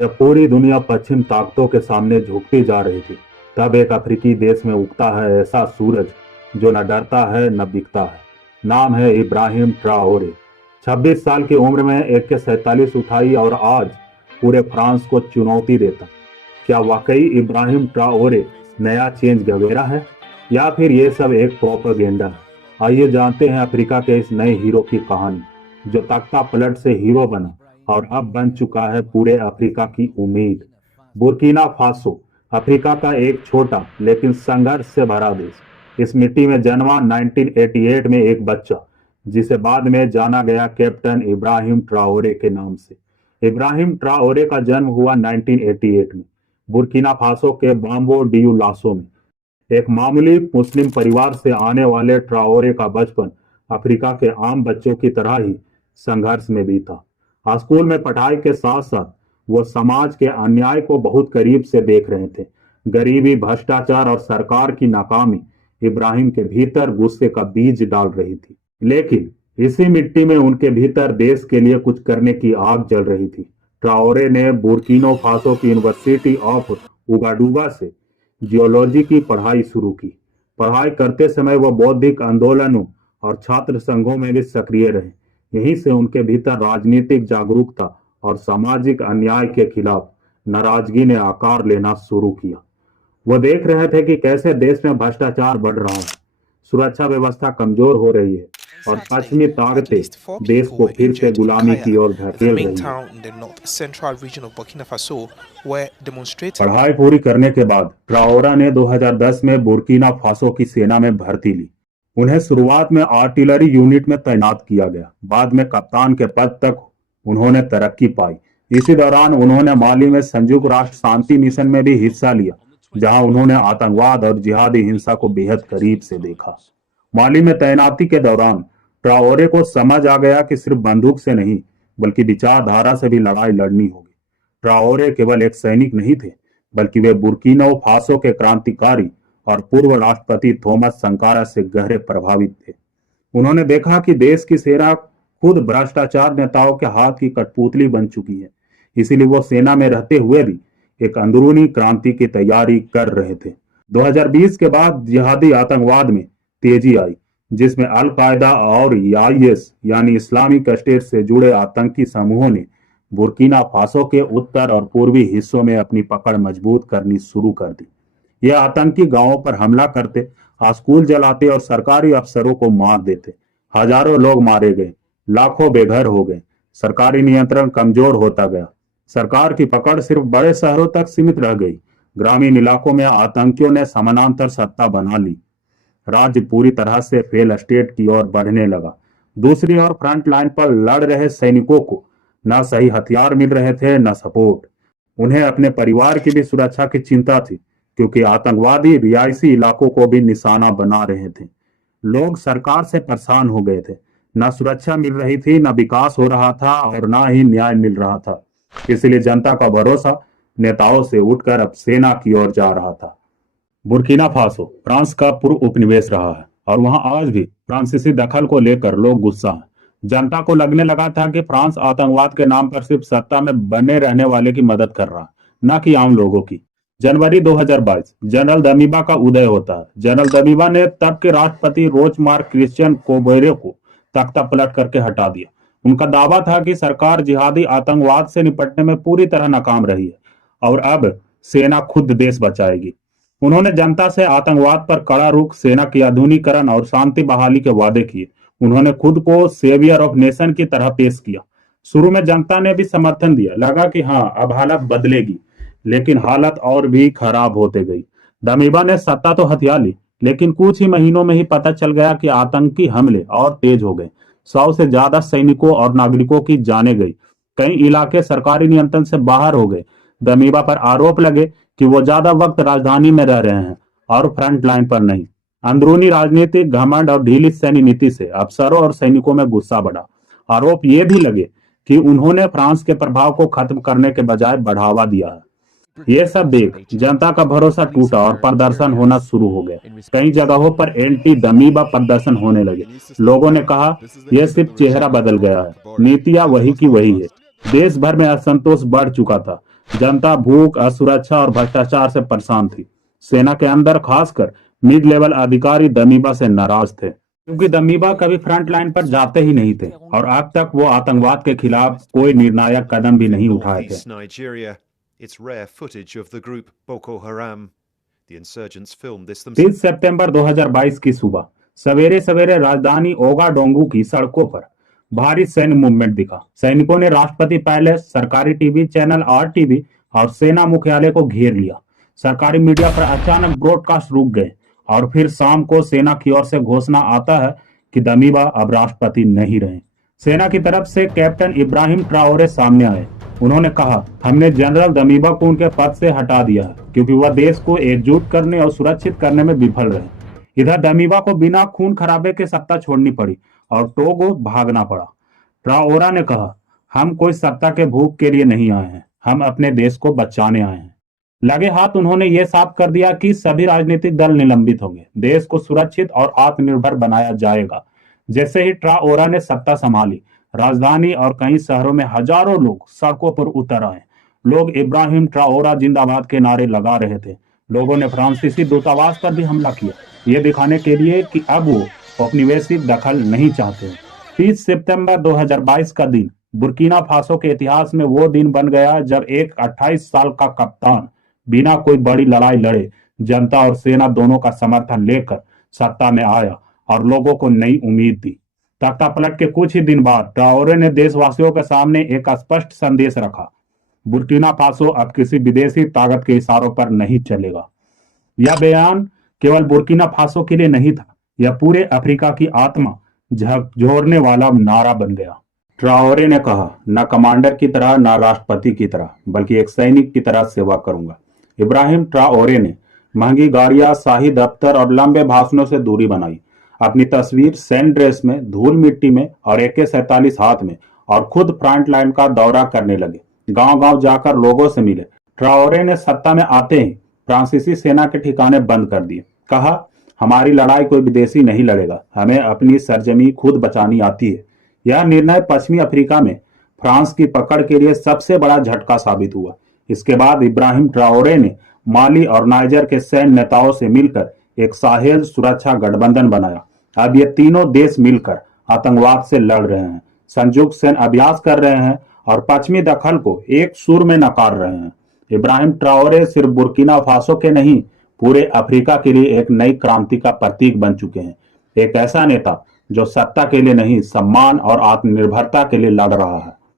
जब पूरी दुनिया पश्चिम ताकतों के सामने झुकती जा रही थी, तब एक अफ्रीकी देश में उगता है ऐसा सूरज जो न डरता है न बिकता है। नाम है इब्राहिम ट्राओरे। 26 साल की उम्र में AK-47 उठाई और आज पूरे फ्रांस को चुनौती देता। क्या वाकई इब्राहिम ट्राओरे नया चेंज गवेरा है या फिर ये सब एक प्रोपेगेंडा है? आइए जानते हैं अफ्रीका के इस नए हीरो की कहानी, जो तख्ता पलट से हीरो बना और अब बन चुका है पूरे अफ्रीका की उम्मीद। बुर्किना फासो अफ्रीका का एक छोटा लेकिन संघर्ष से भरा देश। इस मिट्टी में जन्मा 1988 में एक बच्चा, जिसे बाद में जाना गया कैप्टन इब्राहिम ट्राओरे के नाम से। इब्राहिम ट्राओरे का जन्म हुआ 1988 में बुर्किना फासो के बाम्बो डियूलासो में। एक मामूली मुस्लिम परिवार से आने वाले ट्राओरे का बचपन अफ्रीका के आम बच्चों की तरह ही संघर्ष में बीता। स्कूल में पढ़ाई के साथ साथ वो समाज के अन्याय को बहुत करीब से देख रहे थे। गरीबी, भ्रष्टाचार और सरकार की नाकामी इब्राहिम के भीतर गुस्से का बीज डाल रही थी। लेकिन इसी मिट्टी में उनके भीतर देश के लिए कुछ करने की आग जल रही थी। ट्राओरे ने बुर्किना फासो की यूनिवर्सिटी ऑफ उगाडुगा से जियोलॉजी की पढ़ाई शुरू की। पढ़ाई करते समय वह बौद्धिक आंदोलनों और छात्र संघों में भी सक्रिय रहे। यहीं से उनके भीतर राजनीतिक जागरूकता और सामाजिक अन्याय के खिलाफ नाराजगी ने आकार लेना शुरू किया। वो देख रहे थे कि कैसे देश में भ्रष्टाचार बढ़ रहा है, सुरक्षा व्यवस्था कमजोर हो रही है और पश्चिमी ताकतें देश को फिर से गुलामी की ओर धकेल रही है। पढ़ाई पूरी करने के बाद ट्राओरे ने 2010 में बुर्किना फासो की सेना में भर्ती ली। उन्हें शुरुआत में आर्टिलरी यूनिट में तैनात किया गया। बाद में कप्तान के पद तक उन्होंने तरक्की पाई। इसी दौरान उन्होंने माली में संयुक्त राष्ट्र शांति मिशन में भी हिस्सा लिया, जहां उन्होंने आतंकवाद और जिहादी हिंसा को बेहद करीब से देखा। माली में तैनाती के दौरान ट्राओरे को समझ आ गया कि सिर्फ बंदूक से नहीं बल्कि विचारधारा से भी लड़ाई लड़नी होगी। ट्राओरे केवल एक सैनिक नहीं थे, बल्कि वे बुर्किना फासो के क्रांतिकारी और पूर्व राष्ट्रपति थॉमस संकारा से गहरे प्रभावित थे। उन्होंने देखा कि देश की सेना खुद भ्रष्टाचार नेताओं के हाथ की कठपुतली बन चुकी है। इसीलिए वो सेना में रहते हुए भी एक अंदरूनी क्रांति की तैयारी कर रहे थे। 2020 के बाद जिहादी आतंकवाद में तेजी आई, जिसमें अल कायदा और IS यानी इस्लामिक स्टेट से जुड़े आतंकी समूहों ने बुर्किना फासो के उत्तर और पूर्वी हिस्सों में अपनी पकड़ मजबूत करनी शुरू कर दी। ये आतंकी गांवों पर हमला करते, स्कूल जलाते और सरकारी अफसरों को मार देते। हजारों लोग मारे गए, लाखों बेघर हो गए। सरकारी नियंत्रण कमजोर होता गया। सरकार की पकड़ सिर्फ बड़े शहरों तक सीमित रह गई। ग्रामीण इलाकों में आतंकियों ने समानांतर सत्ता बना ली। राज्य पूरी तरह से फेल स्टेट की ओर बढ़ने लगा। दूसरी ओर फ्रंट लाइन पर लड़ रहे सैनिकों को न सही हथियार मिल रहे थे, न सपोर्ट। उन्हें अपने परिवार की भी सुरक्षा की चिंता थी, क्योंकि आतंकवादी रिहायशी इलाकों को भी निशाना बना रहे थे। लोग सरकार से परेशान हो गए थे। न सुरक्षा मिल रही थी, न विकास हो रहा था और न ही न्याय मिल रहा था। इसलिए जनता का भरोसा नेताओं से उठकर अब सेना की ओर जा रहा था। बुर्किना फासो फ्रांस का पूर्व उपनिवेश रहा है और वहां आज भी फ्रांसीसी दखल को लेकर लोग गुस्सा हैं। जनता को लगने लगा था कि फ्रांस आतंकवाद के नाम पर सिर्फ सत्ता में बने रहने वाले की मदद कर रहा है, न कि आम लोगों की। जनवरी 2022 जनरल दमीबा का उदय होता है। जनरल दमीबा ने तब के राष्ट्रपति रोचमार्क क्रिश्चियन कोबेरे को तख्ता पलट करके हटा दिया। उनका दावा था कि सरकार जिहादी आतंकवाद से निपटने में पूरी तरह नाकाम रही है और अब सेना खुद देश बचाएगी। उन्होंने जनता से आतंकवाद पर कड़ा रुख, सेना की आधुनिकीकरण और शांति बहाली के वादे किए। उन्होंने खुद को सेवियर ऑफ नेशन की तरह पेश किया। शुरू में जनता ने भी समर्थन दिया, लगा कि हाँ, अब हालत बदलेगी। लेकिन हालत और भी खराब होते गई। दमीबा ने सत्ता तो हथिया ली, लेकिन कुछ ही महीनों में ही पता चल गया कि आतंकी हमले और तेज हो गए। 100 से ज्यादा सैनिकों और नागरिकों की जाने गई। कई इलाके सरकारी नियंत्रण से बाहर हो गए। दमीबा पर आरोप लगे कि वो ज्यादा वक्त राजधानी में रह रहे हैं और फ्रंट लाइन पर नहीं। अंदरूनी राजनीतिक घमंड और ढीली सैन्य नीति से अफसरों और सैनिकों में गुस्सा बढ़ा। आरोप ये भी लगे कि उन्होंने फ्रांस के प्रभाव को खत्म करने के बजाय बढ़ावा दिया है। ये सब देख जनता का भरोसा टूटा और प्रदर्शन होना शुरू हो गया। कई जगहों पर एंटी दमीबा प्रदर्शन होने लगे। लोगों ने कहा, यह सिर्फ चेहरा बदल गया है, नीतियां वही की वही है। देश भर में असंतोष बढ़ चुका था। जनता भूख, असुरक्षा और भ्रष्टाचार से परेशान थी। सेना के अंदर खासकर मिड लेवल अधिकारी दमीबा से नाराज थे, क्योंकि दमीबा कभी फ्रंट लाइन पर जाते ही नहीं थे और अब तक वो आतंकवाद के खिलाफ कोई निर्णायक कदम भी नहीं उठाए थे। It's rare footage of the group Boko Haram. The insurgents filmed this 30 सितंबर 2022 की सुबह सवेरे सवेरे राजधानी ओगाडोंगू की सड़कों पर भारी सैन्य मूवमेंट दिखा। सैनिकों ने राष्ट्रपति पैलेस, सरकारी टीवी चैनल आरटीवी और सेना मुख्यालय को घेर लिया। सरकारी मीडिया पर अचानक ब्रॉडकास्ट रुक गए और फिर शाम को सेना की ओर से घोषणा आता है कि दमीबा अब राष्ट्रपति नहीं रहे। सेना की तरफ से कैप्टन इब्राहिम ट्राओरे सामने आए। उन्होंने कहा, हमने जनरल दमीबा को उनके पद से हटा दिया है क्योंकि वह देश को एकजुट करने और सुरक्षित करने में विफल रहे। इधर दमीबा को बिना खून खराबे के सत्ता छोड़नी पड़ी और टोगो भागना पड़ा। ट्राओरा ने कहा, हम कोई सत्ता के भूख के लिए नहीं आए हैं, हम अपने देश को बचाने आए हैं। लगे हाथ उन्होंने ये साफ कर दिया कि सभी राजनीतिक दल निलंबित होंगे, देश को सुरक्षित और आत्मनिर्भर बनाया जाएगा। जैसे ही ट्राओरा ने सत्ता संभाली, राजधानी और कई शहरों में हजारों लोग सड़कों पर उतर आए। लोग इब्राहिम ट्राओरा जिंदाबाद के नारे लगा रहे थे। लोगों ने फ्रांसीसी दूतावास पर भी हमला किया, ये दिखाने के लिए कि अब वो औपनिवेशिक दखल नहीं चाहते। 30 सितंबर 2022 का दिन बुर्किना फासो के इतिहास में वो दिन बन गया जब एक 28 साल का कप्तान बिना कोई बड़ी लड़ाई लड़े जनता और सेना दोनों का समर्थन लेकर सत्ता में आया और लोगों को नई उम्मीद दी। तख्ता पलट के कुछ ही दिन बाद ट्राओरे ने देशवासियों के सामने एक स्पष्ट संदेश रखा, बुर्किना फासो अब किसी विदेशी ताकत के इशारों पर नहीं चलेगा। यह बयान केवल बुर्किना फासो के लिए नहीं था, यह पूरे अफ्रीका की आत्मा झकझोरने वाला नारा बन गया। ट्राओरे ने कहा, न कमांडर की तरह न राष्ट्रपति की तरह बल्कि एक सैनिक की तरह सेवा करूंगा। इब्राहिम ट्राओरे ने महंगी गाड़ियां, शाही दफ्तर और लंबे भाषणों से दूरी बनाई। अपनी तस्वीर सैन्य ड्रेस में, धूल मिट्टी में और AK-47 हाथ में और खुद फ्रंट लाइन का दौरा करने लगे। गांव-गांव जाकर लोगों से मिले। ट्राओरे ने सत्ता में आते ही फ्रांसीसी सेना के ठिकाने बंद कर दिए। कहा, हमारी लड़ाई कोई विदेशी नहीं लड़ेगा, हमें अपनी सरजमी खुद बचानी आती है। यह निर्णय पश्चिमी अफ्रीका में फ्रांस की पकड़ के लिए सबसे बड़ा झटका साबित हुआ। इसके बाद इब्राहिम ट्राओरे ने माली और नाइजर के सैन्य नेताओं से मिलकर एक साहेल सुरक्षा गठबंधन बनाया। अब ये तीनों देश मिलकर आतंकवाद से लड़ रहे हैं, संयुक्त सैन्य अभ्यास कर रहे हैं और पश्चिमी दखल को एक सुर में नकार रहे हैं। इब्राहिम ट्राओरे सिर्फ बुर्किना फासो के नहीं, पूरे अफ्रीका के लिए एक नई क्रांति का प्रतीक बन चुके हैं। एक ऐसा नेता जो सत्ता के लिए नहीं, सम्मान और आत्मनिर्भरता के लिए लड़ रहा है।